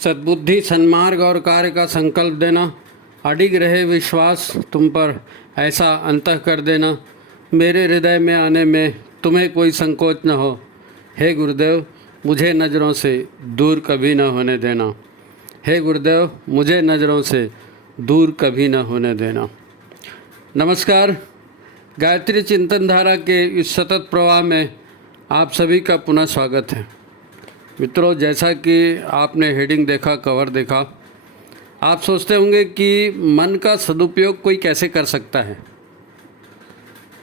सद्बुद्धि, सन्मार्ग और कार्य का संकल्प देना, अडिग रहे विश्वास तुम पर, ऐसा अंतः कर देना, मेरे हृदय में आने में तुम्हें कोई संकोच न हो। हे गुरुदेव, मुझे नज़रों से दूर कभी न होने देना। हे गुरुदेव, मुझे नज़रों से दूर कभी न होने देना। नमस्कार। गायत्री चिंतन धारा के इस सतत प्रवाह में आप सभी का पुनः स्वागत है। मित्रों, जैसा कि आपने हेडिंग देखा, कवर देखा, आप सोचते होंगे कि मन का सदुपयोग कोई कैसे कर सकता है।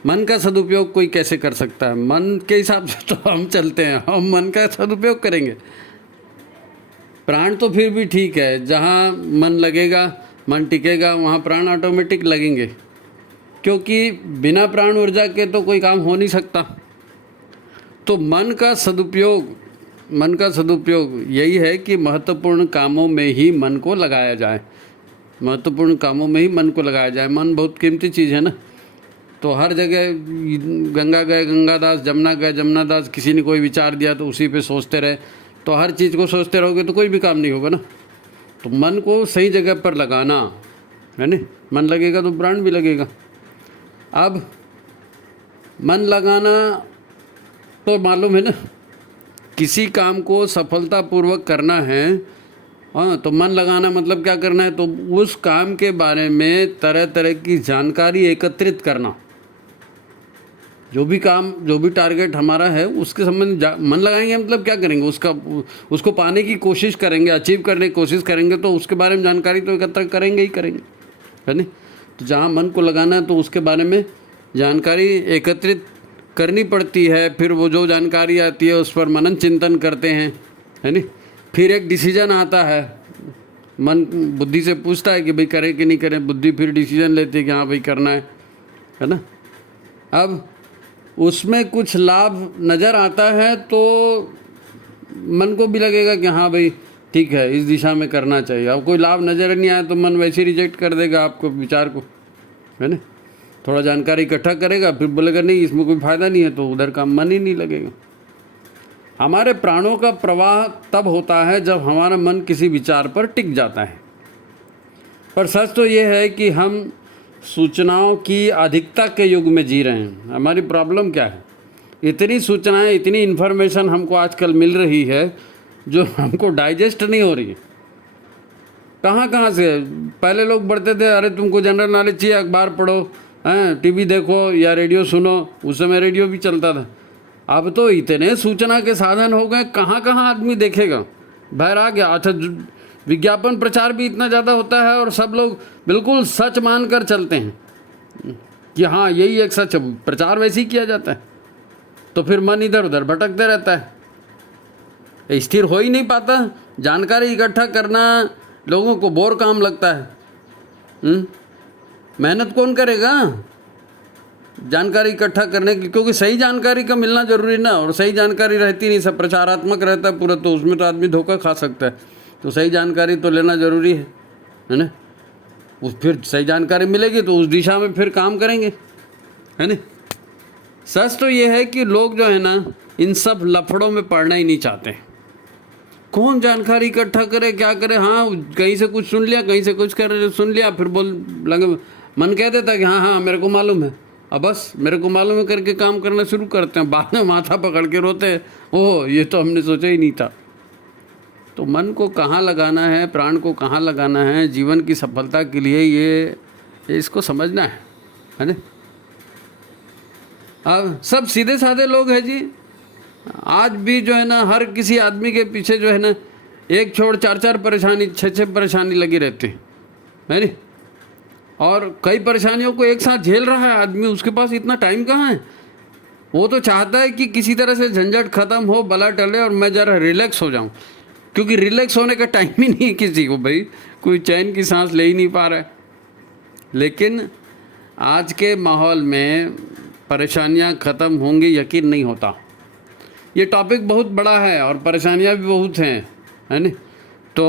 मन का सदुपयोग कोई कैसे कर सकता है? मन के हिसाब से तो हम चलते हैं, हम मन का सदुपयोग करेंगे। प्राण तो फिर भी ठीक है, जहाँ मन लगेगा, मन टिकेगा, वहाँ प्राण ऑटोमेटिक लगेंगे, क्योंकि बिना प्राण ऊर्जा के तो कोई काम हो नहीं सकता। तो मन का सदुपयोग यही है कि महत्वपूर्ण कामों में ही मन को लगाया जाए। महत्वपूर्ण कामों में ही मन को लगाया जाए। मन बहुत कीमती चीज़ है ना। तो हर जगह गंगा गए गंगादास, जमुना गए जमुनादास, किसी ने कोई विचार दिया तो उसी पे सोचते रहे, तो हर चीज़ को सोचते रहोगे तो कोई भी काम नहीं होगा ना। तो मन को सही जगह पर लगाना है ना। मन लगेगा तो प्राण भी लगेगा। अब मन लगाना तो मालूम है ना, किसी काम को सफलतापूर्वक करना है, हाँ, तो मन लगाना मतलब क्या करना है? तो उस काम के बारे में तरह तरह की जानकारी एकत्रित करना। जो भी टारगेट हमारा है उसके संबंध मन लगाएंगे, मतलब क्या करेंगे? उसको पाने की कोशिश करेंगे, अचीव करने की कोशिश करेंगे, तो उसके बारे में जानकारी तो एकत्र करेंगे ही करेंगे, है नहीं? तो जहाँ मन को लगाना है तो उसके बारे में जानकारी एकत्रित करनी पड़ती है। फिर वो जो जानकारी आती है उस पर मनन चिंतन करते हैं, है नहीं? फिर एक डिसीजन आता है। मन बुद्धि से पूछता है कि भाई करें कि नहीं करें, बुद्धि फिर डिसीजन लेती है कि हाँ भाई करना है ना। अब उसमें कुछ लाभ नज़र आता है तो मन को भी लगेगा कि हाँ भाई ठीक है, इस दिशा में करना चाहिए। अब कोई लाभ नज़र नहीं आया तो मन वैसे रिजेक्ट कर देगा आपको, विचार को, है ना। थोड़ा जानकारी इकट्ठा करेगा, फिर बोलेगा नहीं इसमें कोई फ़ायदा नहीं है, तो उधर का मन ही नहीं लगेगा। हमारे प्राणों का प्रवाह तब होता है जब हमारा मन किसी विचार पर टिक जाता है। पर सच तो ये है कि हम सूचनाओं की अधिकता के युग में जी रहे हैं। हमारी प्रॉब्लम क्या है? इतनी सूचनाएं, इतनी इन्फॉर्मेशन हमको आजकल मिल रही है जो हमको डाइजेस्ट नहीं हो रही है। कहाँ से? पहले लोग बढ़ते थे, अरे तुमको जनरल नॉलेज चाहिए, अखबार पढ़ो, हैं, टीवी देखो या रेडियो सुनो। उस समय रेडियो भी चलता था। अब तो इतने सूचना के साधन हो गए, कहाँ आदमी देखेगा। बाहर आ गया। अच्छा, विज्ञापन प्रचार भी इतना ज़्यादा होता है और सब लोग बिल्कुल सच मान कर चलते हैं कि हाँ यही एक सच है। प्रचार वैसे ही किया जाता है, तो फिर मन इधर उधर भटकते रहता है, स्थिर हो ही नहीं पाता। जानकारी इकट्ठा करना लोगों को बोर काम लगता है। मेहनत कौन करेगा जानकारी इकट्ठा करने की? क्योंकि सही जानकारी का मिलना जरूरी ना, और सही जानकारी रहती नहीं, सब प्रचारात्मक रहता है पूरा, तो उसमें तो आदमी धोखा खा सकता है। तो सही जानकारी तो लेना जरूरी है ना। फिर सही जानकारी मिलेगी तो उस दिशा में फिर काम करेंगे, है ना। सच तो ये है कि लोग जो है ना, इन सब लफड़ों में पड़ना ही नहीं चाहते। कौन जानकारी इकट्ठा करे, क्या करे? हाँ, कहीं से कुछ सुन लिया, कहीं से कुछ सुन लिया, फिर बोल लगे, मन कह देता कि हाँ मेरे को मालूम है, अब बस मेरे को मालूम है करके काम करना शुरू करते हैं। बाद में माथा पकड़ के रोते हैं, ओह ये तो हमने सोचा ही नहीं था। तो मन को कहाँ लगाना है, प्राण को कहाँ लगाना है जीवन की सफलता के लिए, ये इसको समझना है ना। अब सब सीधे साधे लोग हैं जी। आज भी जो है ना, हर किसी आदमी के पीछे जो है ना, एक छोड़ चार परेशानी, छः परेशानी लगी रहती है नहीं। और कई परेशानियों को एक साथ झेल रहा है आदमी, उसके पास इतना टाइम कहाँ है। वो तो चाहता है कि किसी तरह से झंझट खत्म हो, बला टले और मैं ज़रा रिलैक्स हो जाऊं, क्योंकि रिलैक्स होने का टाइम ही नहीं है किसी को। भाई कोई चैन की सांस ले ही नहीं पा रहा है। लेकिन आज के माहौल में परेशानियां ख़त्म होंगी यकीन नहीं होता। ये टॉपिक बहुत बड़ा है और परेशानियां भी बहुत हैं, है ना। तो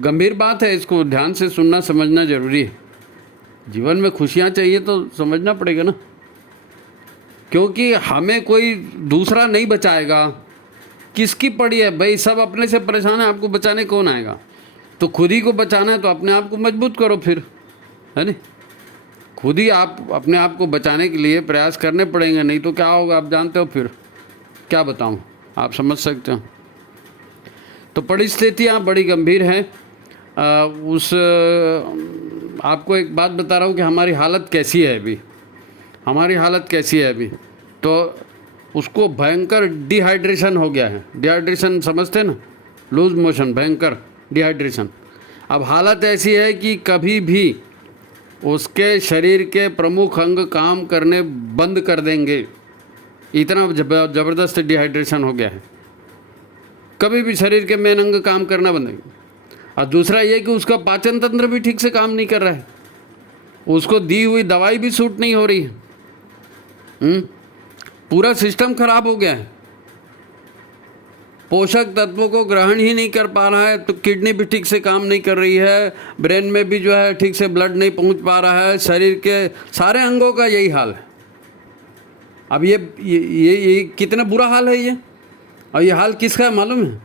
गंभीर बात है, इसको ध्यान से सुनना समझना ज़रूरी है। जीवन में खुशियाँ चाहिए तो समझना पड़ेगा ना, क्योंकि हमें कोई दूसरा नहीं बचाएगा, किसकी पड़ी है भाई? सब अपने से परेशान है, आपको बचाने कौन आएगा? तो खुद ही को बचाना है तो अपने आप को मजबूत करो फिर, है नहीं? खुद ही आप अपने आप को बचाने के लिए प्रयास करने पड़ेंगे, नहीं तो क्या होगा आप जानते हो। फिर क्या बताऊं, आप समझ सकते हो। तो परिस्थितियाँ बड़ी गंभीर हैं। आपको एक बात बता रहा हूँ कि हमारी हालत कैसी है अभी, हमारी हालत कैसी है अभी। तो उसको भयंकर डिहाइड्रेशन हो गया है। डिहाइड्रेशन समझते हैं ना, लूज मोशन, भयंकर डिहाइड्रेशन। अब हालत ऐसी है कि कभी भी उसके शरीर के प्रमुख अंग काम करने बंद कर देंगे, इतना ज़बरदस्त डिहाइड्रेशन हो गया है। कभी भी शरीर के मेन अंग काम करना बंद है। और दूसरा ये कि उसका पाचन तंत्र भी ठीक से काम नहीं कर रहा है, उसको दी हुई दवाई भी सूट नहीं हो रही है। पूरा सिस्टम खराब हो गया है, पोषक तत्वों को ग्रहण ही नहीं कर पा रहा है। तो किडनी भी ठीक से काम नहीं कर रही है, ब्रेन में भी जो है ठीक से ब्लड नहीं पहुंच पा रहा है, शरीर के सारे अंगों का यही हाल है। अब ये कितना बुरा हाल है ये। और ये हाल किसका है मालूम है?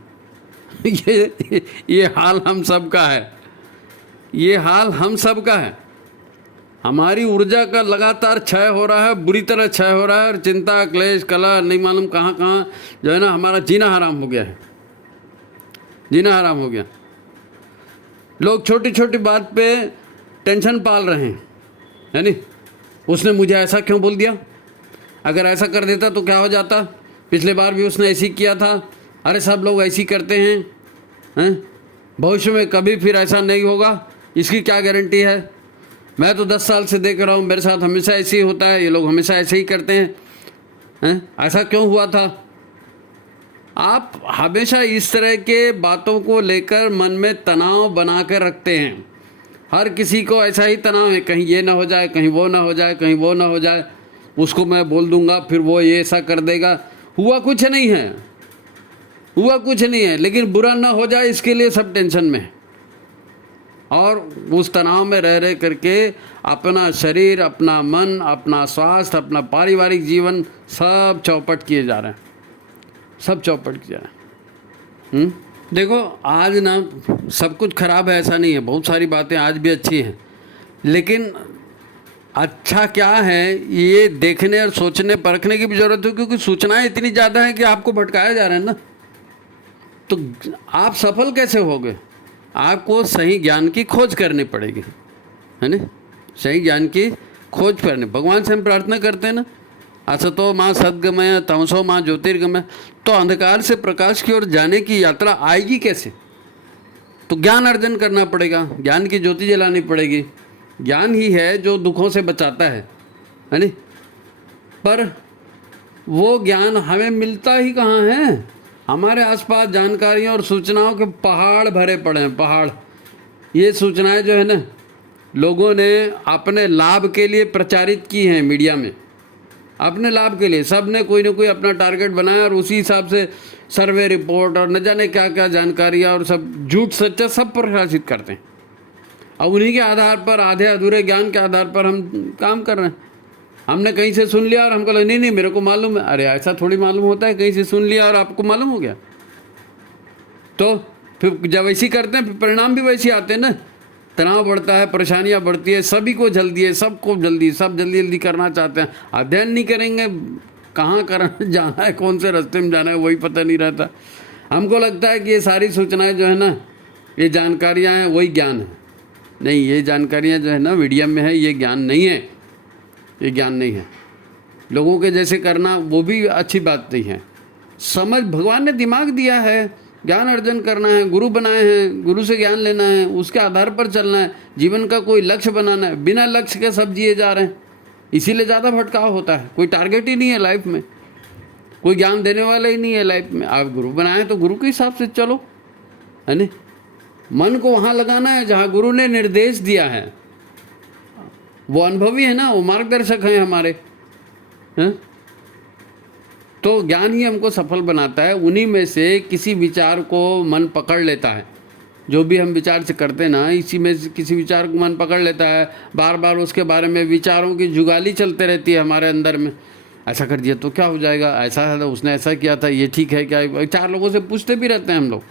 ये हाल हम सब का है, ये हाल हम सब का है। हमारी ऊर्जा का लगातार क्षय हो रहा है, बुरी तरह क्षय हो रहा है। और चिंता, क्लेश, कलह, नहीं मालूम कहाँ कहाँ जो है ना, हमारा जीना हराम हो गया है, जीना हराम हो गया। लोग छोटी छोटी बात पे टेंशन पाल रहे हैं, है नहीं? उसने मुझे ऐसा क्यों बोल दिया, अगर ऐसा कर देता तो क्या हो जाता, पिछले बार भी उसने ऐसी किया था, अरे सब लोग ऐसी करते हैं, भविष्य में कभी फिर ऐसा नहीं होगा, इसकी क्या गारंटी है? मैं तो 10 साल से देख रहा हूँ, मेरे साथ हमेशा ऐसे ही होता है, ये लोग हमेशा ऐसे ही करते हैं, ऐसा क्यों हुआ था? आप हमेशा इस तरह के बातों को लेकर मन में तनाव बना कर रखते हैं। हर किसी को ऐसा ही तनाव है, कहीं ये ना हो जाए, कहीं वो ना हो जाए, कहीं वो ना हो जाए, उसको मैं बोल दूंगा फिर वो ये ऐसा कर देगा। हुआ कुछ नहीं है, हुआ कुछ नहीं है, लेकिन बुरा ना हो जाए इसके लिए सब टेंशन में है। और उस तनाव में रह करके अपना शरीर, अपना मन, अपना स्वास्थ्य, अपना पारिवारिक जीवन सब चौपट किए जा रहे हैं, सब चौपट किए जा रहे हैं। देखो आज ना सब कुछ खराब है ऐसा नहीं है, बहुत सारी बातें आज भी अच्छी हैं, लेकिन अच्छा क्या है ये देखने और सोचने परखने की भी ज़रूरत है, क्योंकि सूचनाएं इतनी ज़्यादा हैं कि आपको भटकाया जा रहा है ना। तो आप सफल कैसे होगे? आपको सही ज्ञान की खोज करनी पड़ेगी, है ना? सही ज्ञान की खोज करनी। भगवान से हम प्रार्थना करते हैं ना, असतो माँ सद्गमय तमसो माँ ज्योतिर्गमय। तो अंधकार से प्रकाश की ओर जाने की यात्रा आएगी कैसे? तो ज्ञान अर्जन करना पड़ेगा, ज्ञान की ज्योति जलानी पड़ेगी। ज्ञान ही है जो दुखों से बचाता है नहीं? पर वो ज्ञान हमें मिलता ही कहाँ है? हमारे आसपास जानकारियों और सूचनाओं के पहाड़ भरे पड़े हैं, पहाड़। ये सूचनाएं जो है ना, लोगों ने अपने लाभ के लिए प्रचारित की हैं मीडिया में, अपने लाभ के लिए। सब ने कोई ना कोई अपना टारगेट बनाया और उसी हिसाब से सर्वे रिपोर्ट और न जाने क्या क्या जानकारियाँ और सब झूठ सच्चा सब प्रकाशित करते हैं। अब उन्हीं के आधार पर, आधे अधूरे ज्ञान के आधार पर हम काम कर रहे हैं। हमने कहीं से सुन लिया और हमको लगा नहीं मेरे को मालूम है। अरे ऐसा थोड़ी मालूम होता है, कहीं से सुन लिया और आपको मालूम हो गया। तो फिर जब वैसी करते हैं फिर परिणाम भी वैसे आते हैं ना। तनाव बढ़ता है, परेशानियां बढ़ती है, सभी को जल्दी है, सबको जल्दी, सब जल्दी जल्दी करना चाहते हैं। अध्ययन नहीं करेंगे, कहाँ करना जाना है, कौन से रास्ते में जाना है वही पता नहीं रहता। हमको लगता है कि ये सारी सूचनाएं जो है ना, ये जानकारियाँ हैं, वही ज्ञान है। नहीं, ये जानकारियाँ जो है ना मीडिया में है, ये ज्ञान नहीं है, ये ज्ञान नहीं है। लोगों के जैसे करना वो भी अच्छी बात नहीं है। समझ, भगवान ने दिमाग दिया है, ज्ञान अर्जन करना है, गुरु बनाए हैं, गुरु से ज्ञान लेना है, उसके आधार पर चलना है, जीवन का कोई लक्ष्य बनाना है। बिना लक्ष्य के सब जिए जा रहे हैं, इसीलिए ज़्यादा भटकाव होता है। कोई टारगेट ही नहीं है लाइफ में, कोई ज्ञान देने वाला ही नहीं है लाइफ में। आप गुरु बनाए तो गुरु के हिसाब से चलो, है ना? मन को वहाँ लगाना है जहाँ गुरु ने निर्देश दिया है। वो अनुभवी है ना, वो मार्गदर्शक हैं हमारे, हैं? तो ज्ञान ही हमको सफल बनाता है। उन्हीं में से किसी विचार को मन पकड़ लेता है। जो भी हम विचार से करते हैं ना, इसी में से किसी विचार को मन पकड़ लेता है। बार बार उसके बारे में विचारों की जुगाली चलते रहती है हमारे अंदर में। ऐसा कर दिया तो क्या हो जाएगा, ऐसा है तो उसने ऐसा किया था, ये ठीक है क्या, 4 लोगों से पूछते भी रहते हैं हम लोग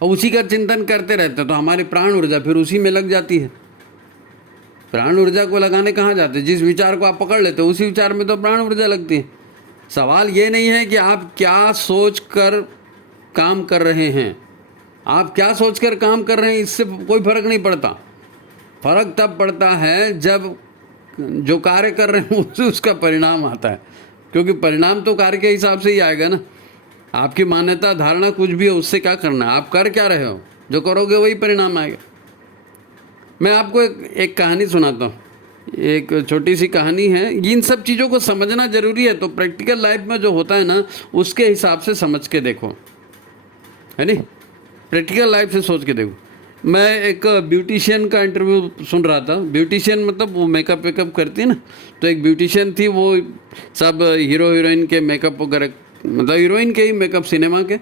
और उसी का चिंतन करते रहते हैं। तो हमारी प्राण ऊर्जा फिर उसी में लग जाती है। प्राण ऊर्जा को लगाने कहाँ जाते हैं, जिस विचार को आप पकड़ लेते हो उसी विचार में तो प्राण ऊर्जा लगती है। सवाल ये नहीं है कि आप क्या सोच कर काम कर रहे हैं, आप क्या सोच कर काम कर रहे हैं इससे कोई फर्क नहीं पड़ता। फर्क तब पड़ता है जब जो कार्य कर रहे हैं उससे उसका परिणाम आता है, क्योंकि परिणाम तो कार्य के हिसाब से ही आएगा ना। आपकी मान्यता धारणा कुछ भी हो, उससे क्या करना है, आप कर क्या रहे हो, जो करोगे वही परिणाम आएगा। मैं आपको एक कहानी सुनाता हूँ, एक छोटी सी कहानी है। इन सब चीज़ों को समझना जरूरी है, तो प्रैक्टिकल लाइफ में जो होता है ना उसके हिसाब से समझ के देखो, है नहीं, प्रैक्टिकल लाइफ से सोच के देखो। मैं एक ब्यूटिशियन का इंटरव्यू सुन रहा था। ब्यूटिशियन मतलब वो मेकअप वेकअप करती है ना, तो एक ब्यूटिशियन थी, वो सब हीरो हीरोइन के मेकअप वगैरह, मतलब हीरोइन के ही मेकअप, सिनेमा के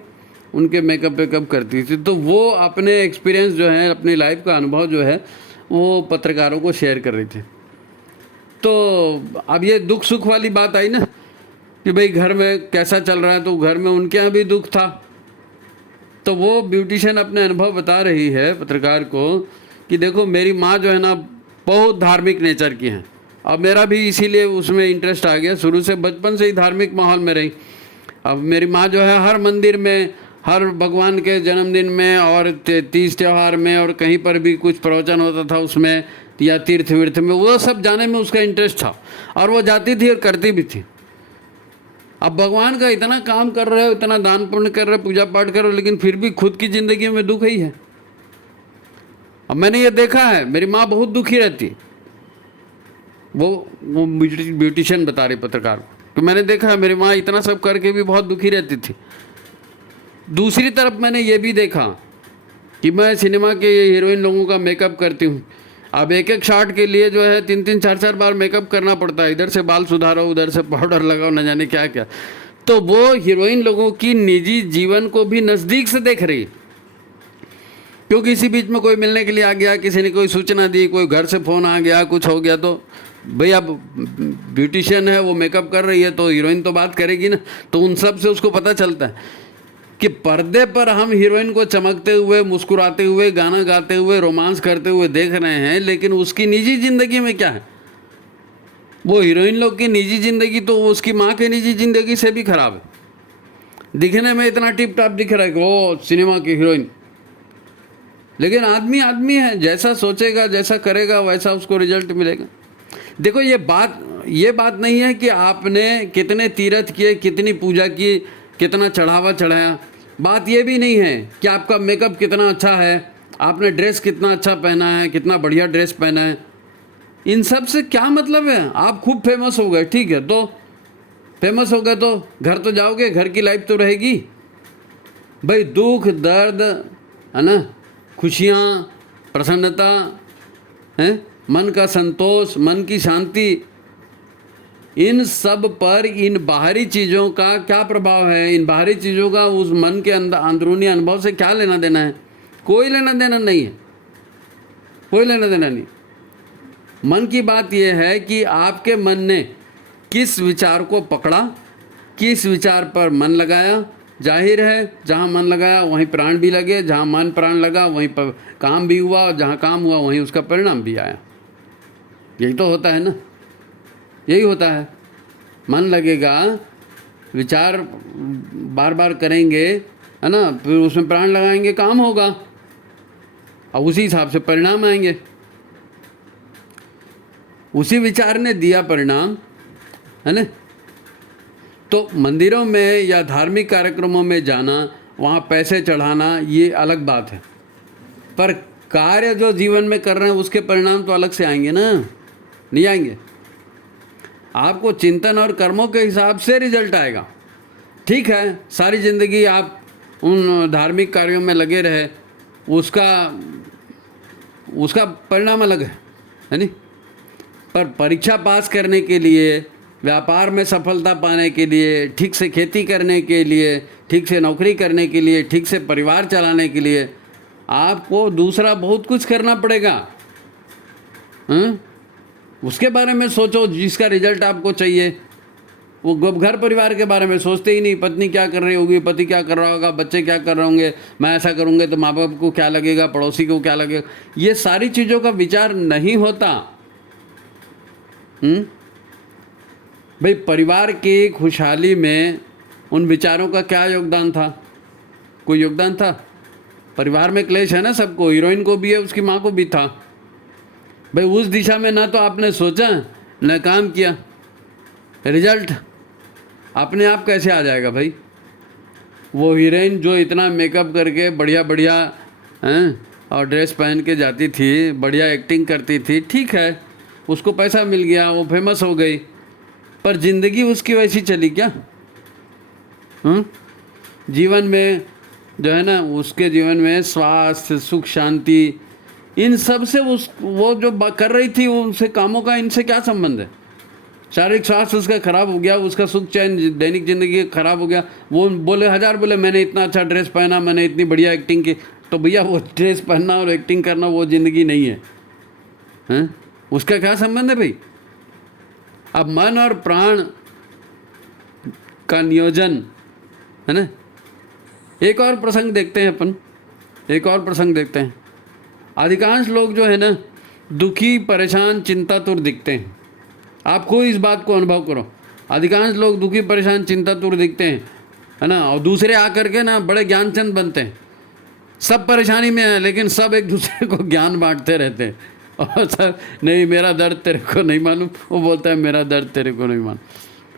उनके मेकअप वेकअप करती थी। तो वो अपने एक्सपीरियंस जो है, अपनी लाइफ का अनुभव जो है वो पत्रकारों को शेयर कर रही थी। तो अब ये दुख सुख वाली बात आई ना कि भाई घर में कैसा चल रहा है, तो घर में उनके यहाँ भी दुख था। तो वो ब्यूटिशियन अपने अनुभव बता रही है पत्रकार को कि देखो मेरी माँ जो है ना बहुत धार्मिक नेचर की है, अब मेरा भी इसीलिए उसमें इंटरेस्ट आ गया, शुरू से बचपन से ही धार्मिक माहौल में रही। अब मेरी माँ जो है हर मंदिर में, हर भगवान के जन्मदिन में और तीज त्यौहार में और कहीं पर भी कुछ प्रवचन होता था उसमें या तीर्थ विर्थ में, वो सब जाने में उसका इंटरेस्ट था और वो जाती थी और करती भी थी। अब भगवान का इतना काम कर रहे हो, इतना दान पुण्य कर रहे हो, पूजा पाठ कर रहे हो, लेकिन फिर भी खुद की ज़िंदगी में दुख ही है। अब मैंने ये देखा है, मेरी माँ बहुत दुखी रहती। वो ब्यूटिशियन बता रही पत्रकार को कि मैंने देखा है मेरी माँ इतना सब करके भी बहुत दुखी रहती थी। दूसरी तरफ मैंने ये भी देखा कि मैं सिनेमा के हीरोइन लोगों का मेकअप करती हूँ। अब एक एक शॉट के लिए जो है 3-3 4-4 बार मेकअप करना पड़ता है, इधर से बाल सुधारो, उधर से पाउडर लगाओ, न जाने क्या क्या। तो वो हीरोइन लोगों की निजी जीवन को भी नज़दीक से देख रही, क्योंकि इसी बीच में कोई मिलने के लिए आ गया, किसी ने कोई सूचना दी, कोई घर से फ़ोन आ गया, कुछ हो गया, तो भाई अब ब्यूटिशियन है वो मेकअप कर रही है तो हीरोइन तो बात करेगी ना। तो उन सब से उसको पता चलता है कि पर्दे पर हम हीरोइन को चमकते हुए, मुस्कुराते हुए, गाना गाते हुए, रोमांस करते हुए देख रहे हैं, लेकिन उसकी निजी ज़िंदगी में क्या है। वो हीरोइन लोग की निजी ज़िंदगी तो उसकी माँ की निजी ज़िंदगी से भी खराब है। दिखने में इतना टिप टॉप दिख रहा है कि वो सिनेमा की हीरोइन, लेकिन आदमी आदमी है, जैसा सोचेगा, जैसा करेगा, वैसा उसको रिजल्ट मिलेगा। देखो ये बात नहीं है कि आपने कितने तीर्थ किए, कितनी पूजा की, कितना चढ़ावा चढ़ाया। बात ये भी नहीं है कि आपका मेकअप कितना अच्छा है, आपने ड्रेस कितना अच्छा पहना है, कितना बढ़िया ड्रेस पहना है। इन सब से क्या मतलब है। आप खूब फेमस हो गए, ठीक है, तो फेमस हो गए तो घर तो जाओगे, घर की लाइफ तो रहेगी। भाई दुख दर्द है ना, खुशियाँ, प्रसन्नता है, मन का संतोष, मन की शांति, इन सब पर इन बाहरी चीज़ों का क्या प्रभाव है, इन बाहरी चीज़ों का उस मन के अंदर अंदरूनी अनुभव से क्या लेना देना है। कोई लेना देना नहीं है, कोई लेना देना नहीं। मन की बात यह है कि आपके मन ने किस विचार को पकड़ा, किस विचार पर मन लगाया। जाहिर है जहाँ मन लगाया वहीं प्राण भी लगे, जहाँ मन प्राण लगा वहीं पर काम भी हुआ, और जहाँ काम हुआ वहीं उसका परिणाम भी आया। यही तो होता है ना, यही होता है। मन लगेगा, विचार बार बार करेंगे, है ना, फिर उसमें प्राण लगाएंगे, काम होगा और उसी हिसाब से परिणाम आएंगे। उसी विचार ने दिया परिणाम, है ना। तो मंदिरों में या धार्मिक कार्यक्रमों में जाना, वहाँ पैसे चढ़ाना, ये अलग बात है, पर कार्य जो जीवन में कर रहे हैं उसके परिणाम तो अलग से आएंगे ना, नहीं आएंगे। आपको चिंतन और कर्मों के हिसाब से रिजल्ट आएगा। ठीक है, सारी ज़िंदगी आप उन धार्मिक कार्यों में लगे रहे, उसका परिणाम अलग है नहीं। पर परीक्षा पास करने के लिए, व्यापार में सफलता पाने के लिए, ठीक से खेती करने के लिए, ठीक से नौकरी करने के लिए, ठीक से परिवार चलाने के लिए आपको दूसरा बहुत कुछ करना पड़ेगा। उसके बारे में सोचो जिसका रिजल्ट आपको चाहिए। वो घर परिवार के बारे में सोचते ही नहीं, पत्नी क्या कर रही होगी, पति क्या कर रहा होगा, बच्चे क्या कर रहे होंगे, मैं ऐसा करूँगा तो माँ बाप को क्या लगेगा, पड़ोसी को क्या लगेगा, ये सारी चीज़ों का विचार नहीं होता। भाई परिवार की खुशहाली में उन विचारों का क्या योगदान था? कोई योगदान था? परिवार में क्लेश है ना सबको, हीरोइन को भी है, उसकी माँ को भी था। भाई उस दिशा में ना तो आपने सोचा न काम किया, रिजल्ट अपने आप कैसे आ जाएगा भाई? वो हीरोइन जो इतना मेकअप करके बढ़िया बढ़िया और ड्रेस पहन के जाती थी, बढ़िया एक्टिंग करती थी, ठीक है, उसको पैसा मिल गया, वो फेमस हो गई, पर ज़िंदगी उसकी वैसी चली क्या? जीवन में जो है ना, उसके जीवन में स्वास्थ्य, सुख, शांति, इन सब से वो जो कर रही थी उनसे कामों का इनसे क्या संबंध है? शारीरिक स्वास्थ्य उसका खराब हो गया, उसका सुख चैन दैनिक जिंदगी खराब हो गया। वो बोले हजार बोले मैंने इतना अच्छा ड्रेस पहना, मैंने इतनी बढ़िया एक्टिंग की, तो भैया वो ड्रेस पहनना और एक्टिंग करना वो ज़िंदगी नहीं है, हैं? उसका क्या संबंध है भाई? अब मन और प्राण का नियोजन है ना। एक और प्रसंग देखते हैं अपन, एक और प्रसंग देखते हैं। अधिकांश लोग जो है ना दुखी, परेशान, चिंतातुर दिखते हैं। आप खुद इस बात को अनुभव करो, अधिकांश लोग दुखी, परेशान, चिंतातुर दिखते हैं, है ना। और दूसरे आकर के ना बड़े ज्ञानचंद बनते हैं, सब परेशानी में हैं लेकिन सब एक दूसरे को ज्ञान बांटते रहते हैं। और सर नहीं मेरा दर्द तेरे को नहीं मालूम, वो बोलता है मेरा दर्द तेरे को नहीं मालूम,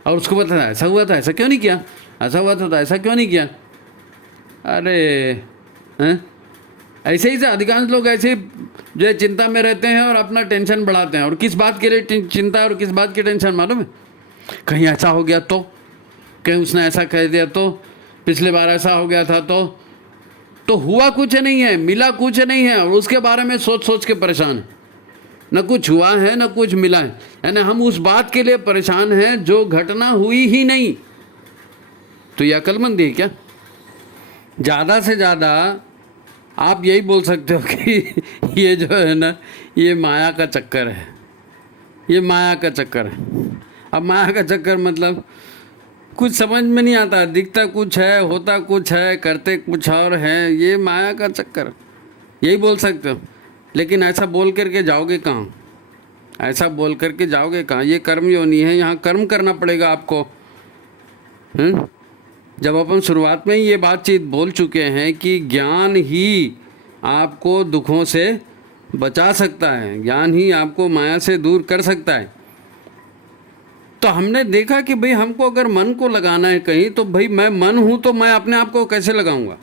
और उसको पता है ऐसा हुआ था, ऐसा क्यों नहीं किया, ऐसा हुआ था ऐसा क्यों नहीं किया। अरे हैं, ऐसे ही से अधिकांश लोग ऐसे जो है चिंता में रहते हैं और अपना टेंशन बढ़ाते हैं। और किस बात के लिए चिंता और किस बात की टेंशन मालूम है? कहीं ऐसा हो गया तो, कहीं उसने ऐसा कह दिया तो, पिछले बार ऐसा हो गया था तो हुआ कुछ नहीं है, मिला कुछ नहीं है, और उसके बारे में सोच सोच के परेशान है। न कुछ हुआ है न कुछ मिला है, यानी हम उस बात के लिए परेशान हैं जो घटना हुई ही नहीं। तो ये अक्लमंदी है क्या? ज़्यादा से ज़्यादा आप यही बोल सकते हो कि ये जो है ना ये माया का चक्कर है, ये माया का चक्कर है। अब माया का चक्कर मतलब कुछ समझ में नहीं आता, दिखता कुछ है, होता कुछ है, करते कुछ और हैं, ये माया का चक्कर, यही बोल सकते हो। लेकिन ऐसा बोल करके जाओगे कहाँ? ऐसा बोल करके जाओगे कहाँ? ये कर्म योनि है, यहाँ कर्म करना पड़ेगा आपको। जब अपन शुरुआत में ही ये बातचीत बोल चुके हैं कि ज्ञान ही आपको दुखों से बचा सकता है, ज्ञान ही आपको माया से दूर कर सकता है, तो हमने देखा कि भाई हमको अगर मन को लगाना है कहीं, तो भाई मैं मन हूँ तो मैं अपने आप को कैसे लगाऊंगा?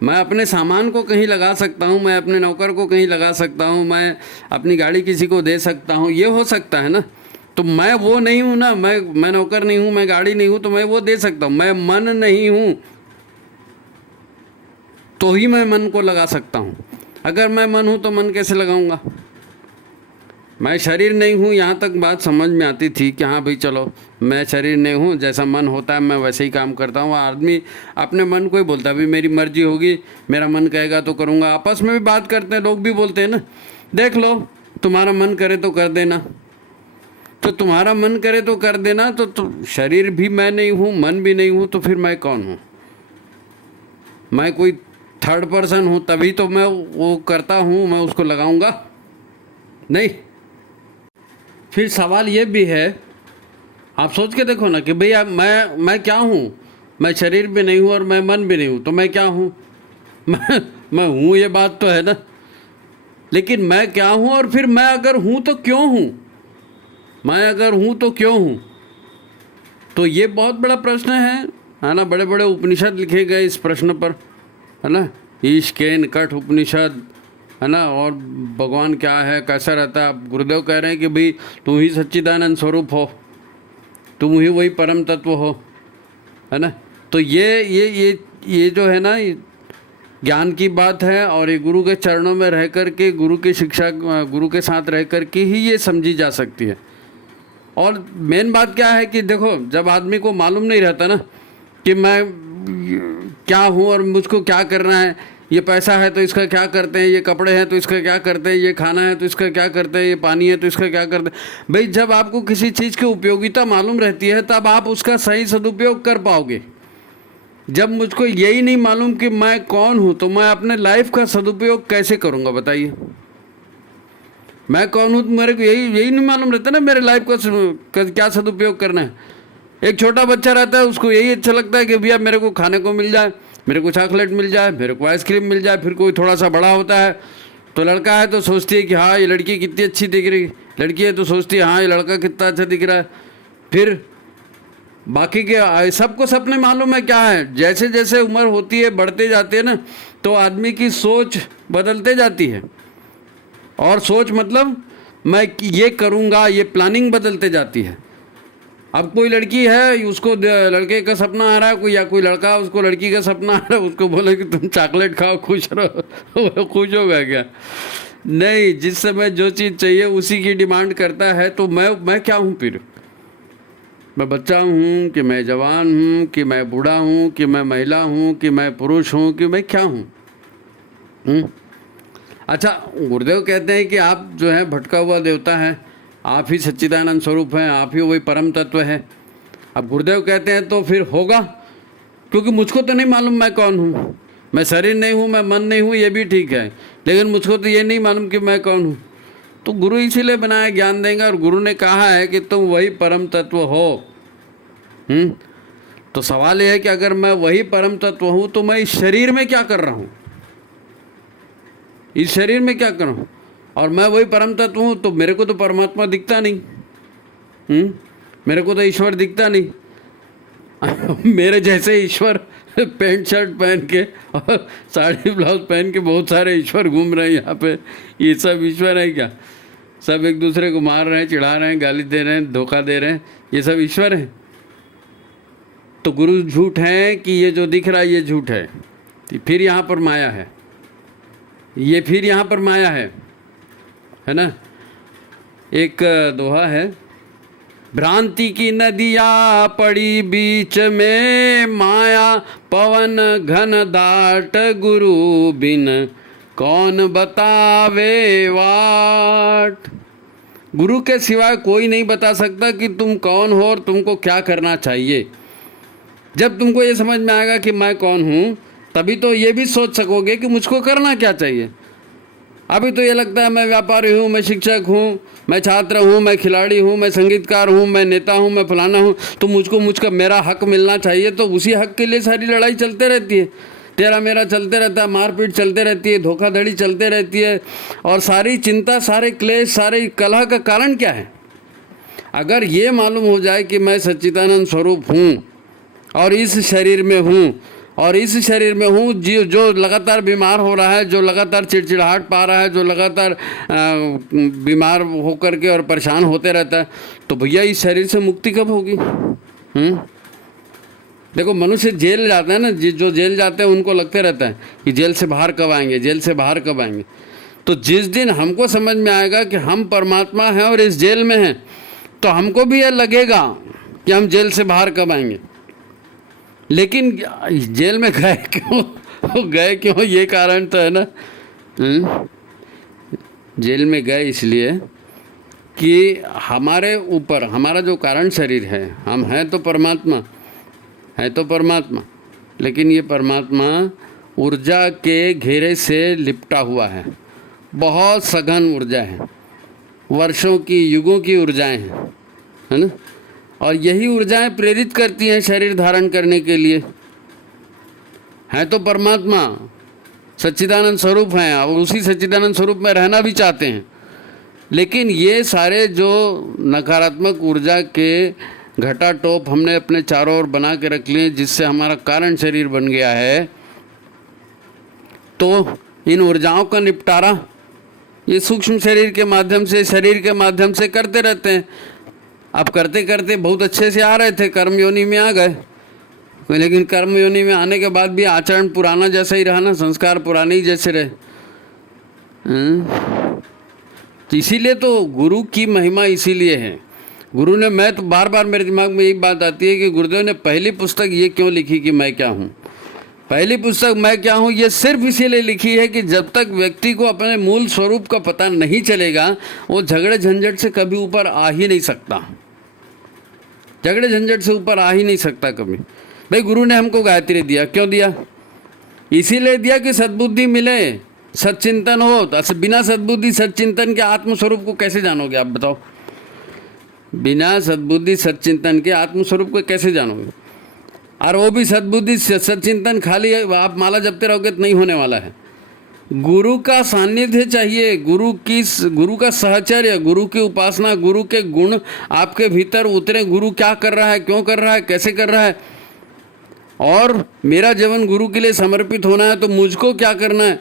मैं अपने सामान को कहीं लगा सकता हूँ, मैं अपने नौकर को कहीं लगा सकता हूँ, मैं अपनी गाड़ी किसी को दे सकता हूँ, ये हो सकता है ना। तो मैं वो नहीं हूँ ना, मैं नौकर नहीं हूँ, मैं गाड़ी नहीं हूँ, तो मैं वो दे सकता हूँ। मैं मन नहीं हूँ तो ही मैं मन को लगा सकता हूँ। अगर मैं मन हूँ तो मन कैसे लगाऊंगा? मैं शरीर नहीं हूँ, यहाँ तक बात समझ में आती थी कि हाँ भाई चलो मैं शरीर नहीं हूँ, जैसा मन होता है मैं वैसे ही काम करता हूँ। आदमी अपने मन को ही बोलता है भाई मेरी मर्जी होगी, मेरा मन कहेगा तो करूँगा। आपस में भी बात करते हैं, लोग भी बोलते हैं ना, देख लो तुम्हारा मन करे तो कर देना। तो तुम्हारा मन करे तो कर देना, तो शरीर भी मैं नहीं हूँ, मन भी नहीं हूँ, तो फिर मैं कौन हूँ? मैं कोई थर्ड पर्सन हूँ तभी तो मैं वो करता हूँ, मैं उसको लगाऊंगा नहीं। फिर सवाल ये भी है, आप सोच के देखो ना कि भैया मैं क्या हूँ? मैं शरीर भी नहीं हूँ और मैं मन भी नहीं हूँ, तो मैं क्या हूँ? मैं हूँ, ये बात तो है ना, लेकिन मैं क्या हूँ? और फिर मैं अगर हूँ तो क्यों हूँ? मैं अगर हूँ तो क्यों हूँ? तो ये बहुत बड़ा प्रश्न है ना। बड़े बड़े उपनिषद लिखे गए इस प्रश्न पर, है ना। ईश केन कठ उपनिषद, है ना। और भगवान क्या है, कैसा रहता है? अब गुरुदेव कह रहे हैं कि भाई तुम ही सच्चिदानंद स्वरूप हो, तुम ही वही परम तत्व हो, है ना। तो ये जो है ना ज्ञान की बात है, और ये गुरु के चरणों में रह कर के, गुरु की शिक्षा, गुरु के साथ रह कर के ही ये समझी जा सकती है। और मेन बात क्या है कि देखो, जब आदमी को मालूम नहीं रहता ना कि मैं क्या हूँ और मुझको क्या करना है, ये पैसा है तो इसका क्या करते हैं, ये कपड़े हैं तो इसका क्या करते हैं, ये खाना है तो इसका क्या करते हैं, ये पानी है तो इसका क्या करते हैं। भाई जब आपको किसी चीज़ की उपयोगिता मालूम रहती है तब आप उसका सही सदुपयोग कर पाओगे। जब मुझको यही नहीं मालूम कि मैं कौन हूँ तो मैं अपने लाइफ का सदुपयोग कैसे करूँगा बताइए। मैं कौन हूँ, मेरे को यही नहीं मालूम रहता ना मेरे लाइफ का क्या सदुपयोग करना है। एक छोटा बच्चा रहता है, उसको यही अच्छा लगता है कि भैया मेरे को खाने को मिल जाए, मेरे को चॉकलेट मिल जाए, मेरे को आइसक्रीम मिल जाए। फिर कोई थोड़ा सा बड़ा होता है तो लड़का है तो सोचती है कि हाँ ये लड़की कितनी अच्छी दिख रही, लड़की है तो सोचती है हाँ ये लड़का कितना अच्छा दिख रहा है। फिर बाकी के सबको सपने मालूम है क्या है। जैसे जैसे उम्र होती है, बढ़ते जाते हैं ना, तो आदमी की सोच बदलते जाती है। और सोच मतलब मैं ये करूँगा, ये प्लानिंग बदलते जाती है। अब कोई लड़की है, उसको लड़के का सपना आ रहा है, कोई या कोई लड़का उसको लड़की का सपना आ रहा है, उसको बोले कि तुम चॉकलेट खाओ खुश रहो, खुश होगा क्या? नहीं, जिस समय जो चीज़ चाहिए उसी की डिमांड करता है। तो मैं क्या हूँ फिर? मैं बच्चा हूँ कि मैं जवान हूँ कि मैं बूढ़ा हूँ कि मैं महिला हूँ कि मैं पुरुष हूँ कि मैं क्या हूँ? अच्छा, गुरुदेव कहते हैं कि आप जो है भटका हुआ देवता है, आप ही सच्चिदानंद स्वरूप हैं, आप ही वही परम तत्व है। अब गुरुदेव कहते हैं तो फिर होगा, क्योंकि मुझको तो नहीं मालूम मैं कौन हूँ। मैं शरीर नहीं हूँ, मैं मन नहीं हूँ, ये भी ठीक है, लेकिन मुझको तो ये नहीं मालूम कि मैं कौन हूँ। तो गुरु इसीलिए बनाया, ज्ञान देंगे। और गुरु ने कहा है कि तुम वही परम तत्व हो। तो सवाल यह है कि अगर मैं वही परम तत्व हूँ तो मैं इस शरीर में क्या कर रहा हूँ, इस शरीर में क्या करूँ? और मैं वही परम तत्व हूँ तो मेरे को तो परमात्मा दिखता नहीं, मेरे को तो ईश्वर दिखता नहीं। मेरे जैसे ईश्वर पैंट शर्ट पहन के और साड़ी ब्लाउज पहन के बहुत सारे ईश्वर घूम रहे हैं यहाँ पे। ये सब ईश्वर है क्या? सब एक दूसरे को मार रहे हैं, चिढ़ा रहे हैं, गाली दे रहे हैं, धोखा दे रहे हैं, ये सब ईश्वर है? तो गुरु झूठ है कि ये जो दिख रहा है ये झूठ है। फिर यहाँ पर माया है, ये फिर यहाँ पर माया है ना। एक दोहा है, भ्रांति की नदिया पड़ी बीच में, माया पवन घन दाट, गुरु बिन कौन बतावे वाट। गुरु के सिवाय कोई नहीं बता सकता कि तुम कौन हो और तुमको क्या करना चाहिए। जब तुमको ये समझ में आएगा कि मैं कौन हूँ, तभी तो ये भी सोच सकोगे कि मुझको करना क्या चाहिए। अभी तो ये लगता है मैं व्यापारी हूँ, मैं शिक्षक हूँ, मैं छात्र हूँ, मैं खिलाड़ी हूँ, मैं संगीतकार हूँ, मैं नेता हूँ, मैं फलाना हूँ, तो मुझका मेरा हक मिलना चाहिए। तो उसी हक के लिए सारी लड़ाई चलते रहती है, तेरा मेरा चलते रहता है, मारपीट चलते रहती है, धोखाधड़ी चलते रहती है। और सारी चिंता, सारे क्लेश, सारे कलह का कारण क्या है? अगर ये मालूम हो जाए कि मैं सच्चिदानंद स्वरूप हूँ और इस शरीर में हूँ, और इस शरीर में हूँ जो लगातार बीमार हो रहा है, जो लगातार चिड़चिड़ाहट पा रहा है, जो लगातार बीमार होकर के और परेशान होते रहता है, तो भैया इस शरीर से मुक्ति कब होगी? देखो, मनुष्य जेल जाता है ना, जो जेल जाते हैं उनको लगते रहता है कि जेल से बाहर कब आएंगे, जेल से बाहर कब आएंगे। तो जिस दिन हमको समझ में आएगा कि हम परमात्मा हैं और इस जेल में हैं, तो हमको भी यह लगेगा कि हम जेल से बाहर कब आएंगे। लेकिन जेल में गए क्यों, ये कारण तो है ना। जेल में गए इसलिए कि हमारे ऊपर हमारा जो कारण शरीर है, हम हैं तो परमात्मा, है तो परमात्मा, लेकिन ये परमात्मा ऊर्जा के घेरे से लिपटा हुआ है। बहुत सघन ऊर्जा है, वर्षों की, युगों की ऊर्जाएं हैं, है ना। और यही ऊर्जाएं प्रेरित करती हैं शरीर धारण करने के लिए। हैं तो परमात्मा, सच्चिदानंद स्वरूप हैं, और उसी सच्चिदानंद स्वरूप में रहना भी चाहते हैं। लेकिन ये सारे जो नकारात्मक ऊर्जा के घटा टोप हमने अपने चारों ओर बना के रख लिए, जिससे हमारा कारण शरीर बन गया है, तो इन ऊर्जाओं का निपटारा ये सूक्ष्म शरीर के माध्यम से करते रहते हैं। अब करते करते बहुत अच्छे से आ रहे थे, कर्म योनि में आ गए, लेकिन कर्म योनि में आने के बाद भी आचरण पुराना जैसा ही रहा ना, संस्कार पुराने ही जैसे रहे। इसीलिए तो गुरु की महिमा इसीलिए है। गुरु ने, मैं तो बार बार मेरे दिमाग में यही बात आती है कि गुरुदेव ने पहली पुस्तक ये क्यों लिखी कि मैं क्या हूँ। पहली पुस्तक मैं क्या हूँ ये सिर्फ इसीलिए लिखी है कि जब तक व्यक्ति को अपने मूल स्वरूप का पता नहीं चलेगा वो झगड़े झंझट से कभी ऊपर आ ही नहीं सकता, झगड़े झंझट से ऊपर आ ही नहीं सकता कभी। भाई गुरु ने हमको गायत्री दिया, क्यों दिया? इसीलिए दिया कि सद्बुद्धि मिले, सच्चिंतन हो। तो बिना सद्बुद्धि सच्चिंतन के आत्मस्वरूप को कैसे जानोगे आप बताओ? बिना सद्बुद्धि सच्चिंतन के आत्मस्वरूप को कैसे जानोगे? और वो भी सद्बुद्धि सच्चिंतन खाली आप माला जपते रहोगे तो नहीं होने वाला है। गुरु का सानिध्य चाहिए, गुरु का सहचर्य, गुरु की उपासना, गुरु के गुण आपके भीतर उतरे। गुरु क्या कर रहा है, क्यों कर रहा है, कैसे कर रहा है। और मेरा जीवन गुरु के लिए समर्पित होना है तो मुझको क्या करना है,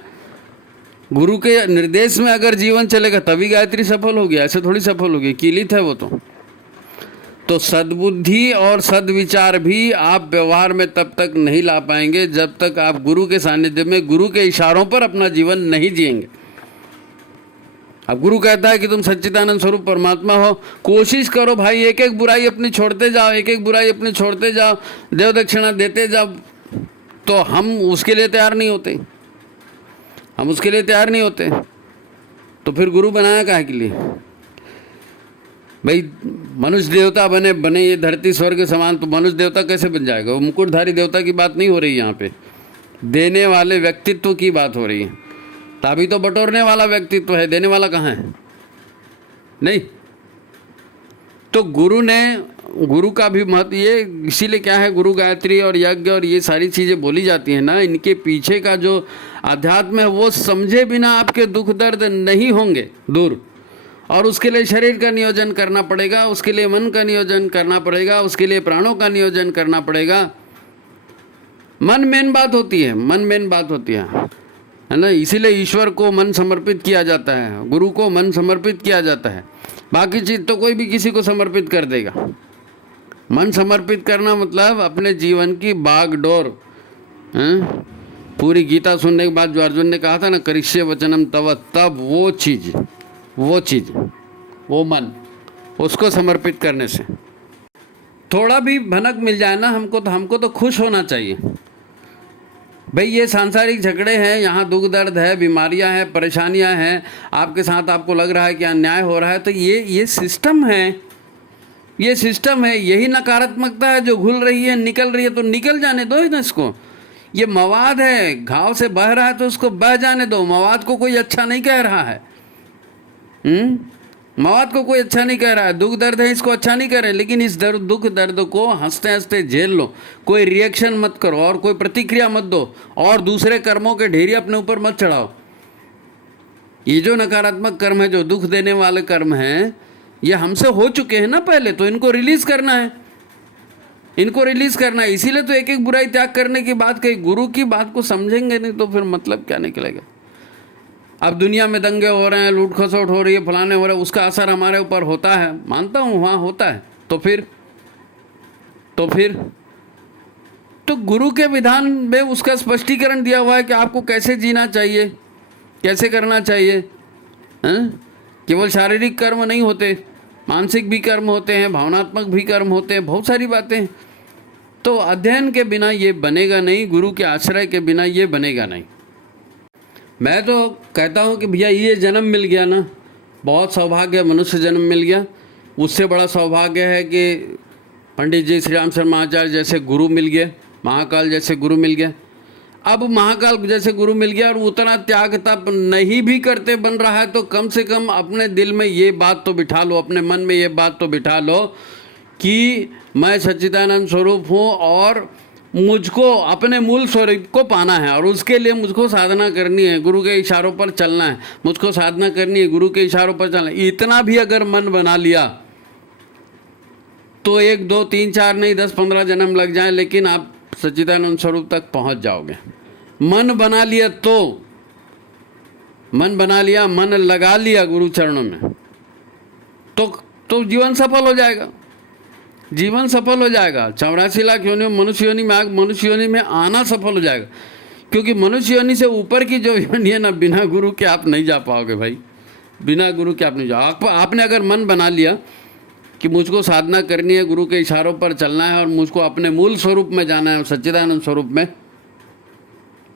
गुरु के निर्देश में अगर जीवन चलेगा तभी गायत्री सफल होगी, ऐसे थोड़ी सफल होगी, कीलित है वो तो सद्बुद्धि और सद्विचार भी आप व्यवहार में तब तक नहीं ला पाएंगे जब तक आप गुरु के सानिध्य में गुरु के इशारों पर अपना जीवन नहीं जिएंगे। अब गुरु कहता है कि तुम सच्चिदानंद स्वरूप परमात्मा हो, कोशिश करो भाई, एक एक बुराई अपनी छोड़ते जाओ, एक एक बुराई अपनी छोड़ते जाओ, देव दक्षिणा देते जाओ। तो हम उसके लिए तैयार नहीं होते, हम उसके लिए तैयार नहीं होते। तो फिर गुरु बनाया काहे के लिए? भाई मनुष्य देवता बने ये धरती स्वर्ग समान, तो मनुष्य देवता कैसे बन जाएगा? वो मुकुटधारी देवता की बात नहीं हो रही यहाँ पे, देने वाले व्यक्तित्व की बात हो रही है। तभी तो बटोरने वाला व्यक्तित्व है, देने वाला कहाँ है? नहीं। तो गुरु का भी महत्व ये इसीलिए क्या है, गुरु गायत्री और यज्ञ और ये सारी चीज़ें बोली जाती हैं ना, इनके पीछे का जो अध्यात्म है वो समझे बिना आपके दुख दर्द नहीं होंगे दूर। और उसके लिए शरीर का नियोजन करना पड़ेगा, उसके लिए मन का नियोजन करना पड़ेगा, उसके लिए प्राणों का नियोजन करना पड़ेगा। मन मेन बात होती है, मन मेन बात होती है ना। इसीलिए ईश्वर को मन समर्पित किया जाता है, गुरु को मन समर्पित किया जाता है। बाकी चीज़ तो कोई भी किसी को समर्पित कर देगा। मन समर्पित करना मतलब अपने जीवन की बागडोर, पूरी गीता सुनने के बाद जो अर्जुन ने कहा था ना, करिष्ये वचनम तव, तब वो चीज़, वो मन, उसको समर्पित करने से थोड़ा भी भनक मिल जाए ना हमको तो खुश होना चाहिए। भाई ये सांसारिक झगड़े हैं, यहाँ दुख दर्द है, बीमारियाँ हैं, परेशानियाँ हैं, आपके साथ आपको लग रहा है कि अन्याय हो रहा है, तो ये सिस्टम है, ये सिस्टम है, यही नकारात्मकता है जो घुल रही है, निकल रही है, तो निकल जाने दो ना इसको। ये मवाद है, घाव से बह रहा है तो उसको बह जाने दो। मवाद को कोई अच्छा नहीं कह रहा है, मवाद को कोई अच्छा नहीं कह रहा है। दुख दर्द है, इसको अच्छा नहीं कह रहे, लेकिन इस दुख दर्द को हंसते हंसते झेल लो, कोई रिएक्शन मत करो और कोई प्रतिक्रिया मत दो और दूसरे कर्मों के ढेरी अपने ऊपर मत चढ़ाओ। ये जो नकारात्मक कर्म है, जो दुख देने वाले कर्म हैं, ये हमसे हो चुके हैं ना पहले, तो इनको रिलीज करना है, इनको रिलीज करना है। इसीलिए तो एक एक बुराई त्याग करने की बात कही। गुरु की बात को समझेंगे नहीं तो फिर मतलब क्या निकलेगा। अब दुनिया में दंगे हो रहे हैं, लूट खसोट हो रही है, फलाने हो रहे हैं, उसका असर हमारे ऊपर होता है, मानता हूँ वहाँ होता है। तो फिर तो गुरु के विधान में उसका स्पष्टीकरण दिया हुआ है कि आपको कैसे जीना चाहिए, कैसे करना चाहिए। केवल शारीरिक कर्म नहीं होते, मानसिक भी कर्म होते हैं, भावनात्मक भी कर्म होते हैं, बहुत सारी बातें। तो अध्ययन के बिना ये बनेगा नहीं, गुरु के आश्रय के बिना ये बनेगा नहीं। मैं तो कहता हूँ कि भैया ये जन्म मिल गया ना, बहुत सौभाग्य, मनुष्य जन्म मिल गया। उससे बड़ा सौभाग्य है कि पंडित जी श्री राम शर्मा आचार्य जैसे गुरु मिल गए, महाकाल जैसे गुरु मिल गया। अब महाकाल जैसे गुरु मिल गया और उतना त्याग तप नहीं भी करते बन रहा है, तो कम से कम अपने दिल में ये बात तो बिठा लो, अपने मन में ये बात तो बिठा लो कि मैं सच्चिदानंद स्वरूप हूँ और मुझको अपने मूल स्वरूप को पाना है और उसके लिए मुझको साधना करनी है, गुरु के इशारों पर चलना है, मुझको साधना करनी है, गुरु के इशारों पर चलना है। इतना भी अगर मन बना लिया तो 1 2 3 4 नहीं 10 15 जन्म लग जाए, लेकिन आप सच्चिदानंद स्वरूप तक पहुंच जाओगे। मन बना लिया तो, मन बना लिया, मन लगा लिया गुरु चरणों में, तो जीवन सफल हो जाएगा, जीवन सफल हो जाएगा। 84 लाख योनि मनुष्य योनि में आना सफल हो जाएगा। क्योंकि मनुष्य योनि से ऊपर की जो योनि है ना, बिना गुरु के आप नहीं जा पाओगे भाई, बिना गुरु के आप नहीं जाओ। आपने अगर मन बना लिया कि मुझको साधना करनी है, गुरु के इशारों पर चलना है और मुझको अपने मूल स्वरूप में जाना है, सच्चिदानंद स्वरूप में,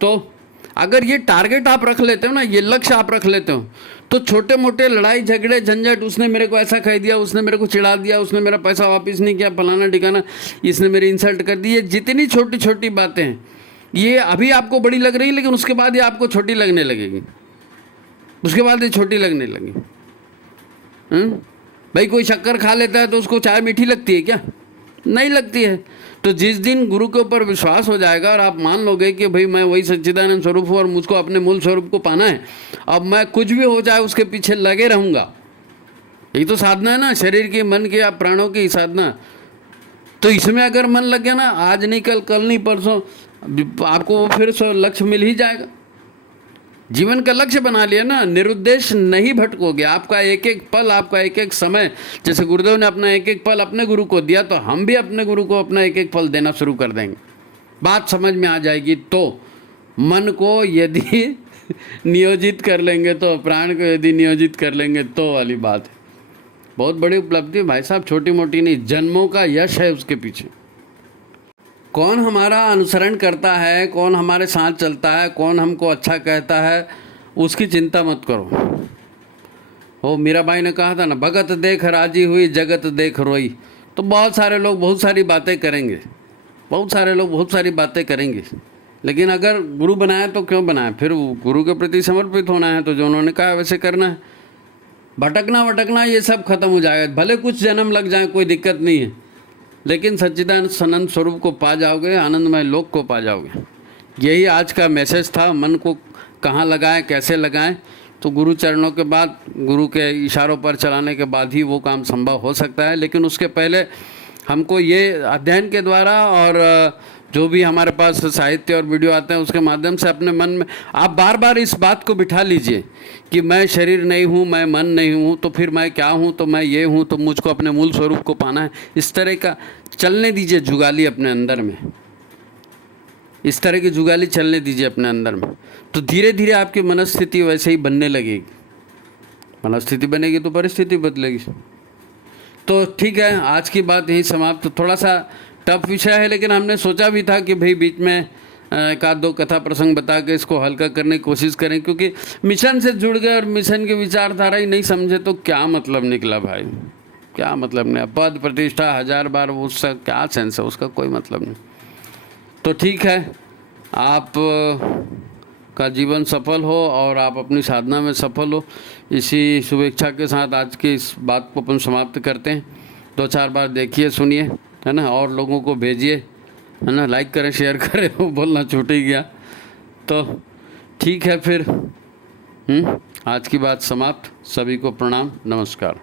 तो अगर ये टारगेट आप रख लेते हो ना, ये लक्ष्य आप रख लेते हो, तो छोटे मोटे लड़ाई झगड़े झंझट, उसने मेरे को ऐसा कह दिया, उसने मेरे को चिढ़ा दिया, उसने मेरा पैसा वापस नहीं किया, फलाना ठिकाना, इसने मेरी इंसल्ट कर दी, ये जितनी छोटी छोटी बातें हैं ये अभी आपको बड़ी लग रही, लेकिन उसके बाद ये आपको छोटी लगने लगेगी, उसके बाद ये छोटी लगने लगी। भाई कोई शक्कर खा लेता है तो उसको चाय मीठी लगती है क्या? नहीं लगती है। तो जिस दिन गुरु के ऊपर विश्वास हो जाएगा और आप मान लोगे कि भाई मैं वही सच्चिदानंद स्वरूप हूँ और मुझको अपने मूल स्वरूप को पाना है, अब मैं कुछ भी हो जाए उसके पीछे लगे रहूँगा, यही तो साधना है ना, शरीर की, मन की, आप प्राणों की साधना। तो इसमें अगर मन लग गया ना, आज नहीं कल, कल नहीं परसों, आपको फिर लक्ष्य मिल ही जाएगा। जीवन का लक्ष्य बना लिया ना, निरुद्देश्य नहीं भटकोगे। आपका एक एक पल, आपका एक एक समय, जैसे गुरुदेव ने अपना एक एक पल अपने गुरु को दिया, तो हम भी अपने गुरु को अपना एक एक पल देना शुरू कर देंगे। बात समझ में आ जाएगी। तो मन को यदि नियोजित कर लेंगे, तो प्राण को यदि नियोजित कर लेंगे, तो वाली बात है। बहुत बड़ी उपलब्धि भाई साहब, छोटी मोटी नहीं, जन्मों का यश है उसके पीछे। कौन हमारा अनुसरण करता है, कौन हमारे साथ चलता है, कौन हमको अच्छा कहता है, उसकी चिंता मत करो। वो मीरा बाई ने कहा था ना, भगत देख राजी हुई, जगत देख रोई। तो बहुत सारे लोग बहुत सारी बातें करेंगे, बहुत सारे लोग बहुत सारी बातें करेंगे, लेकिन अगर गुरु बनाया तो क्यों बनाया? फिर गुरु के प्रति समर्पित होना है, तो जो उन्होंने कहा वैसे करना है। भटकना वटकना ये सब खत्म हो जाएगा, भले कुछ जन्म लग जाए, कोई दिक्कत नहीं है, लेकिन सच्चिदानंद स्वरूप को पा जाओगे, आनंदमय लोक को पा जाओगे। यही आज का मैसेज था। मन को कहाँ लगाएं, कैसे लगाएं, तो गुरु चरणों के बाद, गुरु के इशारों पर चलाने के बाद ही वो काम संभव हो सकता है। लेकिन उसके पहले हमको ये अध्ययन के द्वारा और जो भी हमारे पास साहित्य और वीडियो आते हैं उसके माध्यम से अपने मन में आप बार बार इस बात को बिठा लीजिए कि मैं शरीर नहीं हूँ, मैं मन नहीं हूँ, तो फिर मैं क्या हूँ? तो मैं ये हूँ, तो मुझको अपने मूल स्वरूप को पाना है। इस तरह का चलने दीजिए जुगाली अपने अंदर में, इस तरह की जुगाली चलने दीजिए अपने अंदर में, तो धीरे धीरे आपकी मनस्थिति वैसे ही बनने लगेगी। मनस्थिति बनेगी तो परिस्थिति बदलेगी। तो ठीक है, आज की बात यही समाप्त। थोड़ा सा टफ विषय है, लेकिन हमने सोचा भी था कि भाई बीच में एक आध दो कथा प्रसंग बता के इसको हल्का करने की कोशिश करें, क्योंकि मिशन से जुड़ गए और मिशन की विचारधारा ही नहीं समझे तो क्या मतलब निकला भाई, क्या मतलब नहीं। पद प्रतिष्ठा 1000 बार, उसका क्या सेंस है, उसका कोई मतलब नहीं। तो ठीक है, आप का जीवन सफल हो और आप अपनी साधना में सफल हो, इसी शुभेच्छा के साथ आज की इस बात को अपन समाप्त करते हैं। 2-4 बार देखिए, सुनिए, है ना, और लोगों को भेजिए, है ना, लाइक करें, शेयर करें, वो बोलना छूट ही गया। तो ठीक है फिर, आज की बात समाप्त। सभी को प्रणाम, नमस्कार।